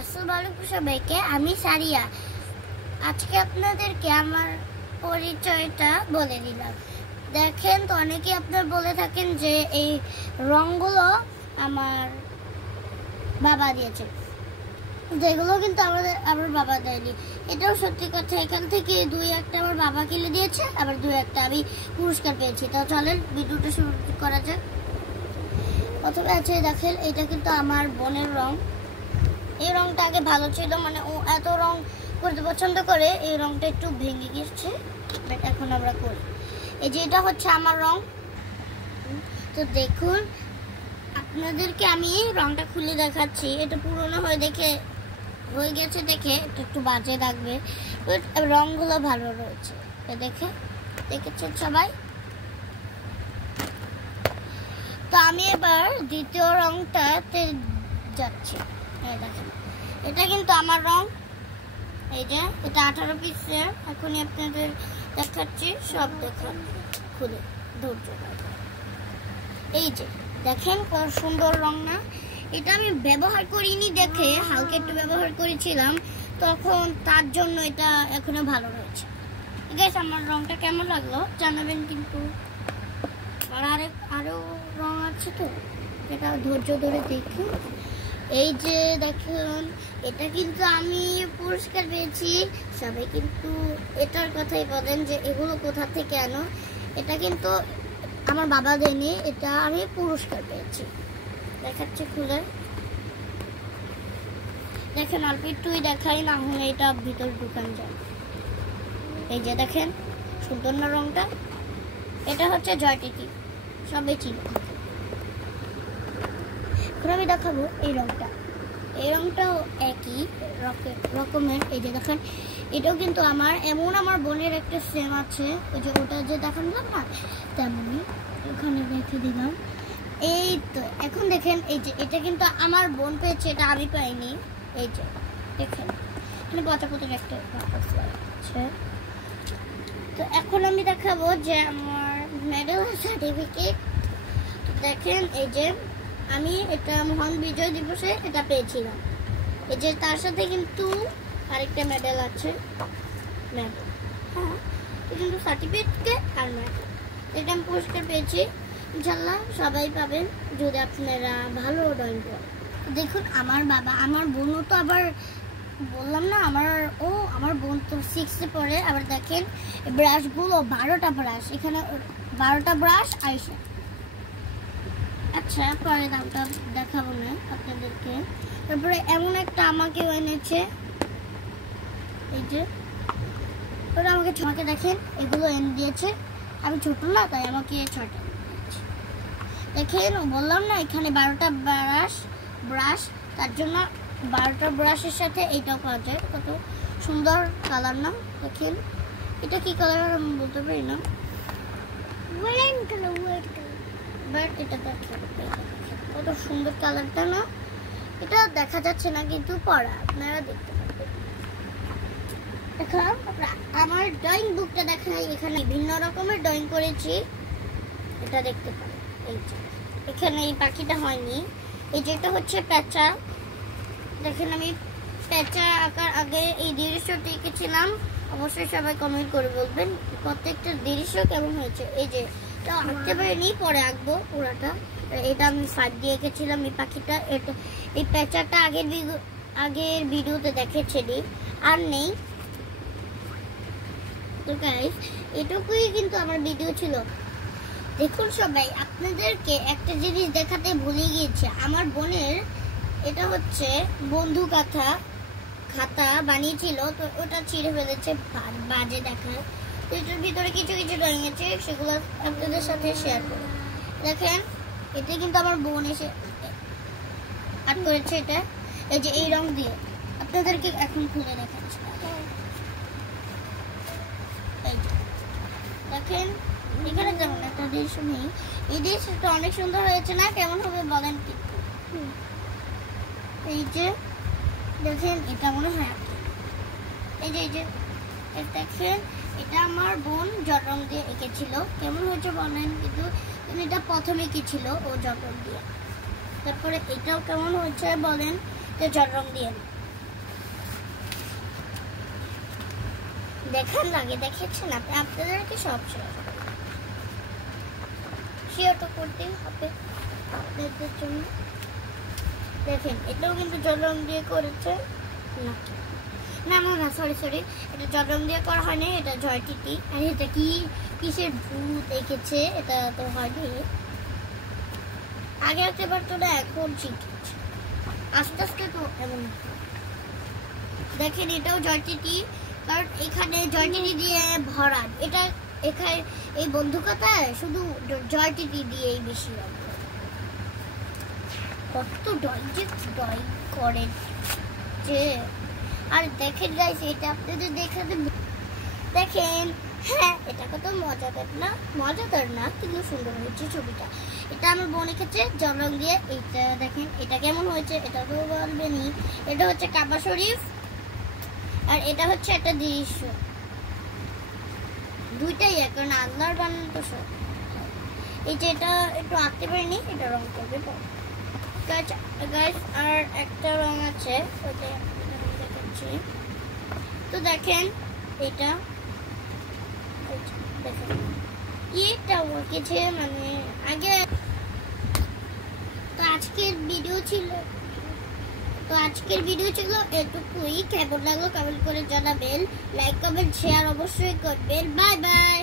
আসসালামু আলাইকুম সবাইকে, আমি সারিয়া। আজকে আপনাদেরকে আমার পরিচয়টা বলে দিলাম। দেখেন তো, অনেকেই আপনারা বলে থাকেন যে এই রঙগুলো আমার বাবা দিয়েছে, যেগুলো কিন্তু আমার বাবা দেয়নি। এটাও সত্যি কথা। এখান থেকে দুই একটা আমার বাবা কিনে দিয়েছে, আবার দুই একটা আমি পুরস্কার পেয়েছি। তো চলেন ভিডিওটা শুরু করা যাক। প্রথমে আছে, দেখেন এটা কিন্তু আমার বোনের রং। এই রংটা আগে ভালো ছিল, মানে ও এত রং করতে পছন্দ করে, এই রংটা একটু ভেঙে গেছে, বাট এখন আমরা করি। এই যে এটা হচ্ছে আমার রং। তো দেখুন, আপনাদেরকে আমি রংটা খুলে দেখাচ্ছি। এটা পুরনো হয়ে গেছে দেখে একটু বাজে লাগবে, বাট রংগুলো ভালো রয়েছে। দেখেছেন সবাই? তো আমি এবার দ্বিতীয় রংটাতে যাচ্ছি। দেখেন, এটা কিন্তু আমার রং। এই যে এটা 18 পিসের। এখনই আপনাদের দেখাচ্ছি, সব দেখা খুলে ধৈর্য। এই যে দেখেন কত সুন্দর রং না? এটা আমি ব্যবহার করিনি, দেখে হালকা একটু ব্যবহার করেছিলাম তখন, তার জন্য এটা এখনো ভালো রয়েছে। ঠিক আছে, আমার রংটা কেমন লাগলো জানাবেন কিন্তু। আর আরো রং আছে, তো এটা ধৈর্য ধরে দেখুন। এই যে দেখুন, এটা কিন্তু আমি পুরস্কার পেয়েছি। সবাই কিন্তু এটার কথাই বলেন যে এগুলো কোথা থেকে আনো। এটা কিন্তু আমার বাবা দেয়নি, এটা আমি পুরস্কার পেয়েছি। দেখাচ্ছি খুলে। দেখেন, অল্প একটুই দেখাই, না হলে এটা ভিতর ঢুকান যায়। এই যে দেখেন, সুন্দর না রংটা? এটা হচ্ছে জয়টিকি, সবাই চিনি। এখন আমি দেখাবো এই রংটা। এই রংটাও একই রকমের। এই যে দেখেন, এটাও কিন্তু আমার বোনের একটা সেম আছে। ওই যে ওটা যে দেখালাম না, তেমনই ওখানে রেখে দিলাম। এই তো এখন দেখেন, এই যে এটা কিন্তু আমার বোন পেয়েছে, এটা আমি পাইনি। এই যে দেখেন, এখানে পচাপতির একটা আছে। তো এখন আমি দেখাবো যে আমার মেডেল সার্টিফিকেট। দেখেন, এই যে আমি এটা মহান বিজয় দিবসে এটা পেয়েছিলাম। এই যে তার সাথে কিন্তু আরেকটা মেডেল আছে। হ্যাঁ, কিন্তু সার্টিফিকেট আর মেডেল, এটা আমি পুরস্কার পেয়েছি। ইনশাল্লাহ সবাই পাবেন যদি আপনারা ভালো ড্রয়িং করেন। দেখুন, আমার বোনও তো আবার বললাম না, আমার বোন তো 6-এ পড়ে। আবার দেখেন ব্রাশগুলো 12টা ব্রাশ, এখানে 12টা ব্রাশ আইসে। আচ্ছা, পরে দামটা দেখাবো না আপনাদেরকে। তারপরে এমন একটা আমাকেও এনেছে। এই যে ওরা আমাকে দেখেন, এগুলো এনে দিয়েছে। আমি ছোট না, তাই আমাকে 6টা দিয়েছে। দেখেন, বললাম না এখানে 12টা ব্রাশ, তার জন্য 12টা ব্রাশের সাথে এইটাও পাওয়া যায়। কত সুন্দর কালার না? দেখেন, এটা কি কালার আমি বলতে পারি না, বাট এটা দেখেন কত সুন্দর কালারটা না? এটা দেখা যাচ্ছে না, কিন্তু পড়া আপনারা দেখতে পাবেন। এখন আমার ড্রয়িং বুকটা দেখাই। এখানে ভিন্ন রকমের ড্রয়িং করেছি, এটা দেখতে পারেন। এই যে এখানে এই পাখিটা হয়নি। এই যে এটা হচ্ছে পেঁচা। দেখেন, আমি পেঁচা আঁকার আগে এই দৃশ্যটি এঁকেছিলাম। অবশ্যই সবাই কমেন্ট করে বলবেন প্রত্যেকটা দৃশ্য কেমন হয়েছে। এই যে এটা আঁকতে পারিনি, পরে আঁকবো পুরাটা। এটা আমি 5 দিয়ে এঁকেছিলাম এই পাখিটা। এই পেঁচাটা আগের ভিডিওতে দেখেছিলি, আর নেই। তো গাইস, এটুকুই কিন্তু আমার ভিডিও ছিল। দেখুন সবাই, আপনাদেরকে একটা জিনিস দেখাতে ভুলে গিয়েছি। আমার বোনের এটা হচ্ছে বন্ধু খাতা বানিয়েছিল, তো ওটা ছিঁড়ে ফেলেছে, বাজে দেখায়। তো এটার ভিতরে কিছু ড্রয়িং আছে, সেগুলো আপনাদের সাথে শেয়ার করব। দেখেন, এটা কিন্তু আমার বোন এসে আর্ট করেছে। এটা এই যে এই রং দিয়ে আপনাদেরকে এখন খুলে দেখাচ্ছি। দেখেন, এখানে যেমন একটা দৃশ্য নেই, এই দৃশ্যটা অনেক সুন্দর হয়েছে না? কেমন হবে বলেন কিন্তু। এই যে দেখেন, এটা মনে হয় এই যে দেখেন, এটা আমার বোন জট রং দিয়ে এঁকেছিল। কেমন হয়েছে বলেন কিন্তু। এটা প্রথমে কি ছিল, ও জট রং দিয়ে। তারপরে এটাও কেমন হয়েছে বলেন, যে জট রং দিয়ে। দেখার লাগে দেখেছেন আপনি, আপনাদেরকে সব শেয়ার তো করতেই হবে আপনাদের জন্য। দেখেন এটাও কিন্তু জল রং দিয়ে করেছে, না না না সরি এটা জল রং দিয়ে করা হয়নি, এটা জয়টিটি। আর এটা কি কিসের ভূত এঁকেছে, এটা তো হয়নি, আগে আঁকতে পারতো না, এখন শিখেছে আস্তে আস্তে, তো এমন। দেখেন এটাও জয়টিটি, কারণ এখানে জয়টিটি দিয়ে ভরা, এটা এখানে এই বন্ধুকথায় শুধু জয়টিটি দিয়েই বেশি রং, কত ড্রয়িং করেন যে। আর দেখেন গাইস, এটা আপনাদের দেখাতে, দেখেন হ্যাঁ এটা কত মজাদার না কিন্তু সুন্দর হয়েছে ছবিটা। এটা আমার বোন এঁকেছে জল রং দিয়ে। এটা দেখেন এটা কেমন হয়েছে, এটা তো বলবেনই। এটা হচ্ছে কাবা শরীফ, আর এটা হচ্ছে একটা দৃশ্য, দুইটাই এক, কারণ আল্লাহর বানানো তো সব। এই যে এটা একটু আঁকতে পারিনি, এটা রং করবে পরে। আর একটা রং আছে, ওটা দেখাচ্ছি। তো দেখেন এটা, দেখেন এটা কিছু মানে আগে। তো আজকের ভিডিও ছিল এটুকুই। কেমন লাগলো কমেন্ট করে জানাবেন, লাইক কমেন্ট শেয়ার অবশ্যই করবেন। Bye bye.